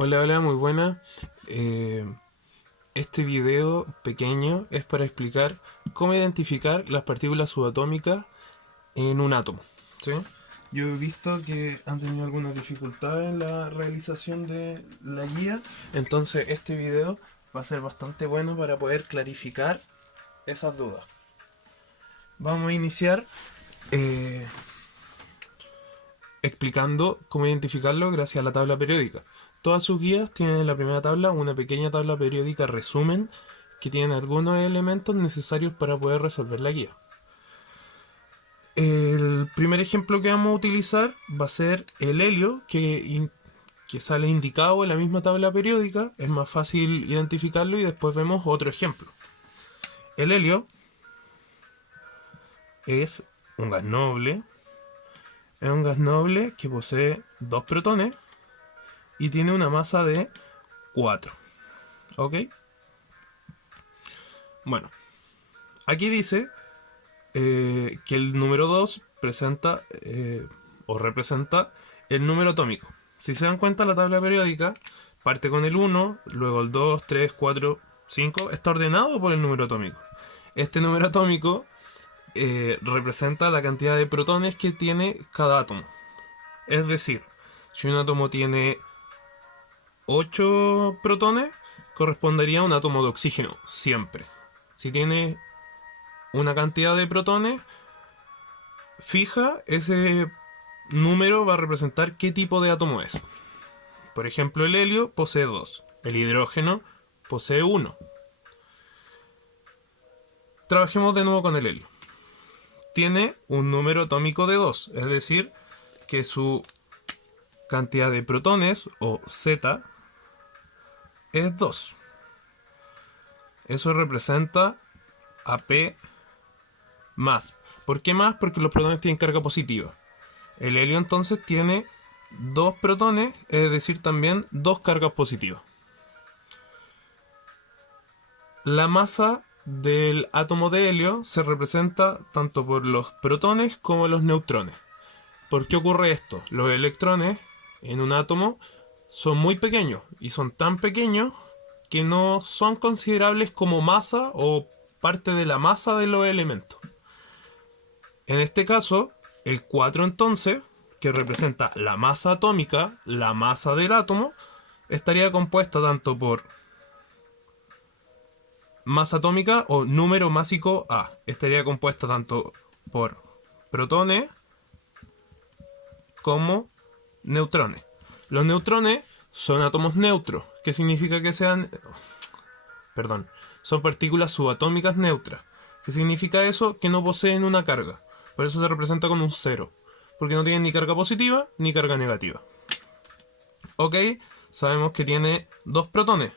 Hola, hola, muy buena. Eh, este video pequeño es para explicar cómo identificar las partículas subatómicas en un átomo. ¿Sí? Yo he visto que han tenido algunas dificultades en la realización de la guía, entonces este video va a ser bastante bueno para poder clarificar esas dudas. Vamos a iniciar eh, explicando cómo identificarlo gracias a la tabla periódica. Todas sus guías tienen en la primera tabla una pequeña tabla periódica resumen que tiene algunos elementos necesarios para poder resolver la guía. El primer ejemplo que vamos a utilizar va a ser el helio, que sale indicado en la misma tabla periódica. Es más fácil identificarlo y después vemos otro ejemplo. El helio es un gas noble. Es un gas noble que posee dos protones y tiene una masa de 4. ¿Ok? Bueno, aquí dice que el número 2 presenta o representa el número atómico. Si se dan cuenta, la tabla periódica parte con el 1, luego el 2, 3, 4, 5. Está ordenado por el número atómico. Este número atómico representa la cantidad de protones que tiene cada átomo. Es decir, si un átomo tiene 8 protones, correspondería a un átomo de oxígeno, siempre. Si tiene una cantidad de protones fija, ese número va a representar qué tipo de átomo es. Por ejemplo, el helio posee 2, el hidrógeno posee 1. Trabajemos de nuevo con el helio. Tiene un número atómico de 2, es decir, que su cantidad de protones, o Z, es 2. Eso representa a P más. ¿Por qué más? Porque los protones tienen carga positiva. El helio entonces tiene dos protones, es decir, también dos cargas positivas. La masa del átomo de helio se representa tanto por los protones como los neutrones. ¿Por qué ocurre esto? Los electrones en un átomo son muy pequeños y son tan pequeños que no son considerables como masa o parte de la masa de los elementos. En este caso, el 4 entonces, que representa la masa atómica, la masa del átomo, estaría compuesta tanto por masa atómica o número másico A. Estaría compuesta tanto por protones como neutrones. Los neutrones son átomos neutros, que significa que sean, perdón, son partículas subatómicas neutras. ¿Qué significa eso? Que no poseen una carga. Por eso se representa con un cero, porque no tienen ni carga positiva ni carga negativa. Ok, sabemos que tiene dos protones.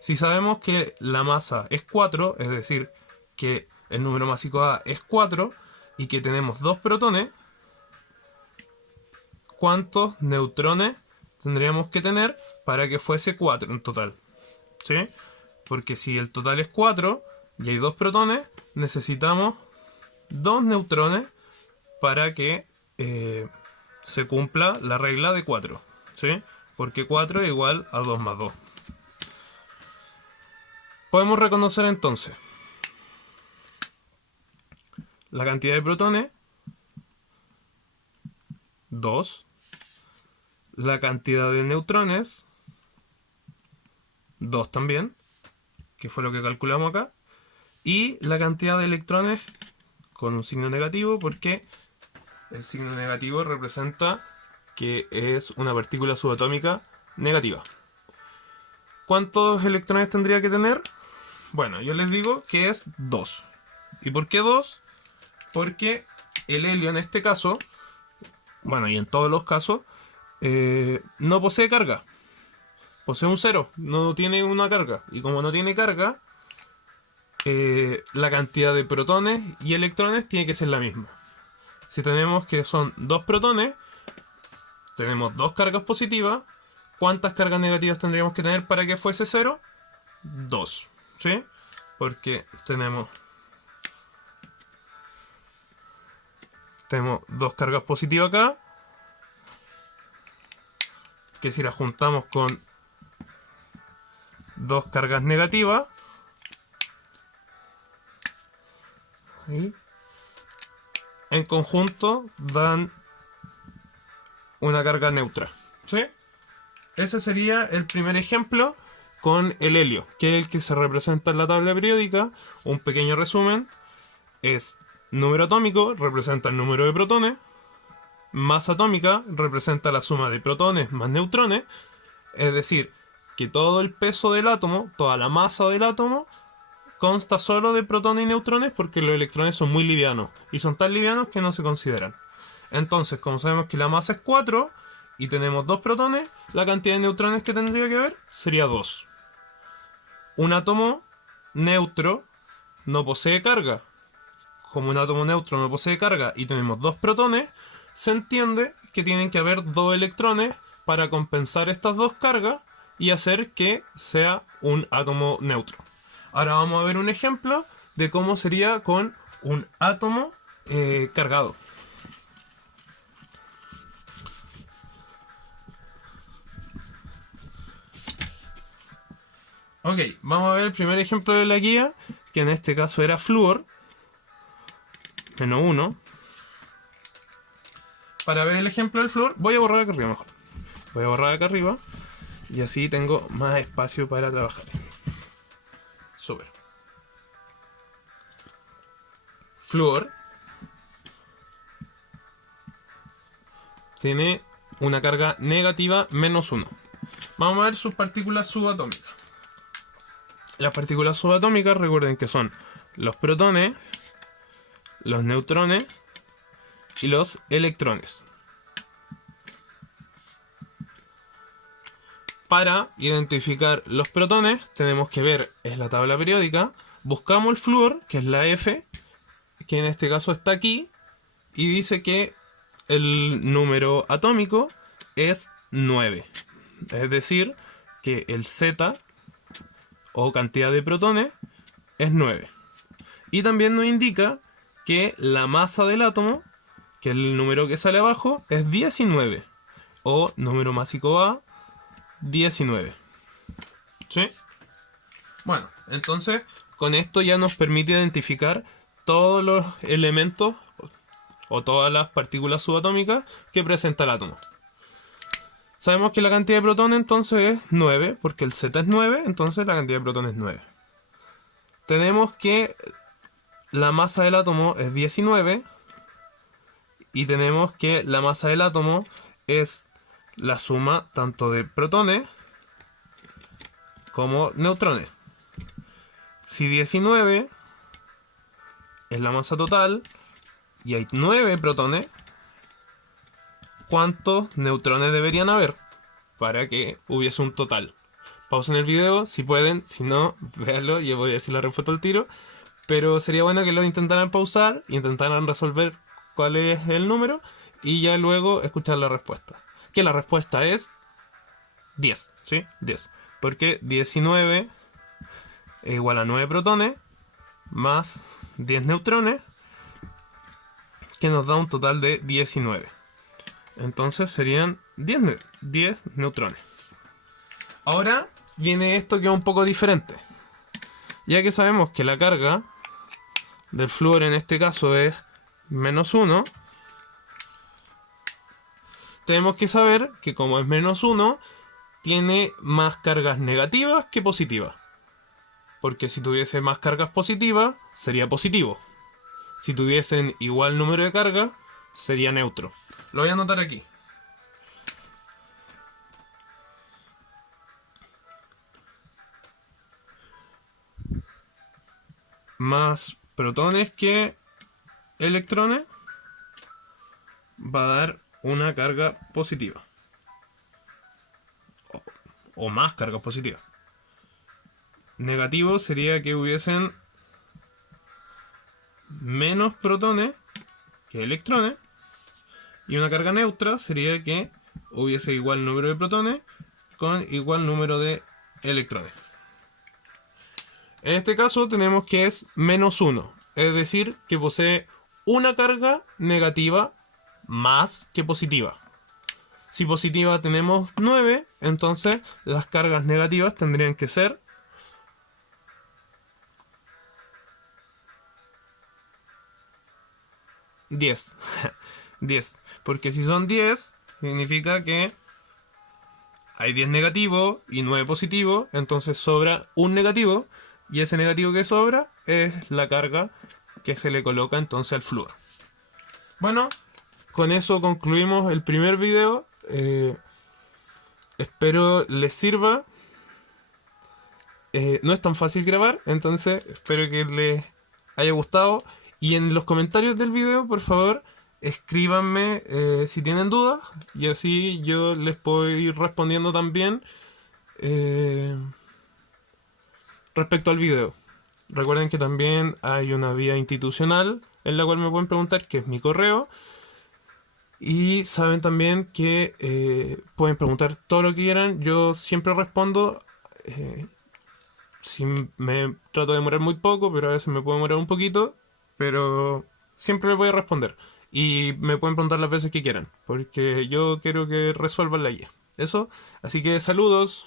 Si sabemos que la masa es 4, es decir, que el número másico A es 4 y que tenemos dos protones, ¿cuántos neutrones tendríamos que tener para que fuese 4 en total? ¿Sí? Porque si el total es 4 y hay dos protones, necesitamos dos neutrones para que se cumpla la regla de 4. ¿Sí? Porque 4 es igual a 2 más 2. Podemos reconocer entonces la cantidad de protones, 2. La cantidad de neutrones, 2 también, que fue lo que calculamos acá. Y la cantidad de electrones con un signo negativo, porque el signo negativo representa que es una partícula subatómica negativa. ¿Cuántos electrones tendría que tener? Bueno, yo les digo que es 2. ¿Y por qué 2? Porque el helio en este caso, bueno, y en todos los casos, no posee carga. Posee un cero, no tiene una carga. Y como no tiene carga, la cantidad de protones y electrones tiene que ser la misma. Si tenemos que son dos protones, tenemos dos cargas positivas. ¿Cuántas cargas negativas tendríamos que tener para que fuese cero? Dos. ¿Sí? Porque tenemos dos cargas positivas acá que si la juntamos con dos cargas negativas, ¿sí?, en conjunto dan una carga neutra, ¿sí? Ese sería el primer ejemplo con el helio, que es el que se representa en la tabla periódica. Un pequeño resumen: es número atómico, representa el número de protones; masa atómica representa la suma de protones más neutrones, es decir, que todo el peso del átomo, toda la masa del átomo, consta solo de protones y neutrones, porque los electrones son muy livianos, y son tan livianos que no se consideran. Entonces, como sabemos que la masa es 4 y tenemos 2 protones, la cantidad de neutrones que tendría que haber sería 2. Un átomo neutro no posee carga. Como un átomo neutro no posee carga y tenemos 2 protones, se entiende que tienen que haber 2 electrones para compensar estas 2 cargas y hacer que sea un átomo neutro. Ahora vamos a ver un ejemplo de cómo sería con un átomo cargado. Ok, vamos a ver el primer ejemplo de la guía, que en este caso era flúor, menos 1. Para ver el ejemplo del flúor, voy a borrar acá arriba mejor. Voy a borrar acá arriba y así tengo más espacio para trabajar. Súper. Flúor tiene una carga negativa menos 1. Vamos a ver sus partículas subatómicas. Las partículas subatómicas, recuerden que son los protones, los neutrones y los electrones. Para identificar los protones tenemos que ver en la tabla periódica, buscamos el flúor, que es la F, que en este caso está aquí, y dice que el número atómico es 9. Es decir, que el Z, o cantidad de protones, es 9. Y también nos indica que la masa del átomo, que es el número que sale abajo, es 19. O número másico A, 19. ¿Sí? Bueno, entonces con esto ya nos permite identificar todos los elementos o todas las partículas subatómicas que presenta el átomo. Sabemos que la cantidad de protones entonces es 9, porque el Z es 9, entonces la cantidad de protones es 9. Tenemos que la masa del átomo es 19 y tenemos que la masa del átomo es la suma tanto de protones como neutrones. Si 19 es la masa total y hay 9 protones, ¿cuántos neutrones deberían haber para que hubiese un total? Pausen el video si pueden, si no, véanlo, yo voy a decir la respuesta al tiro. Pero sería bueno que lo intentaran pausar, intentaran resolver cuál es el número y ya luego escuchar la respuesta. Que la respuesta es 10, ¿sí? 10. Porque 19 es igual a 9 protones más 10 neutrones, que nos da un total de 19. Entonces serían 10 neutrones. Ahora viene esto que es un poco diferente. Ya que sabemos que la carga del flúor en este caso es menos 1, tenemos que saber que como es menos 1, tiene más cargas negativas que positivas. Porque si tuviese más cargas positivas, sería positivo. Si tuviesen igual número de cargas, sería neutro. Lo voy a anotar aquí. Más protones que electrones va a dar una carga positiva. O más cargas positivas. Negativo sería que hubiesen menos protones que electrones. Y una carga neutra sería que hubiese igual número de protones con igual número de electrones. En este caso tenemos que es menos 1. Es decir, que posee una carga negativa más que positiva. Si positiva tenemos 9, entonces las cargas negativas tendrían que ser 10. 10. Porque si son 10, significa que hay 10 negativos y 9 positivos, entonces sobra un negativo, y ese negativo que sobra es la carga que se le coloca entonces al flúor. Bueno, con eso concluimos el primer video. Espero les sirva. No es tan fácil grabar, entonces espero que les haya gustado. Y en los comentarios del video, por favor, escríbanme si tienen dudas, y así yo les puedo ir respondiendo también respecto al video. Recuerden que también hay una vía institucional en la cual me pueden preguntar, que es mi correo. Y saben también que pueden preguntar todo lo que quieran. Yo siempre respondo. Si me trato de demorar muy poco, pero a veces me puedo demorar un poquito. Pero siempre les voy a responder. Y me pueden preguntar las veces que quieran, porque yo quiero que resuelvan la guía. Eso. Así que saludos.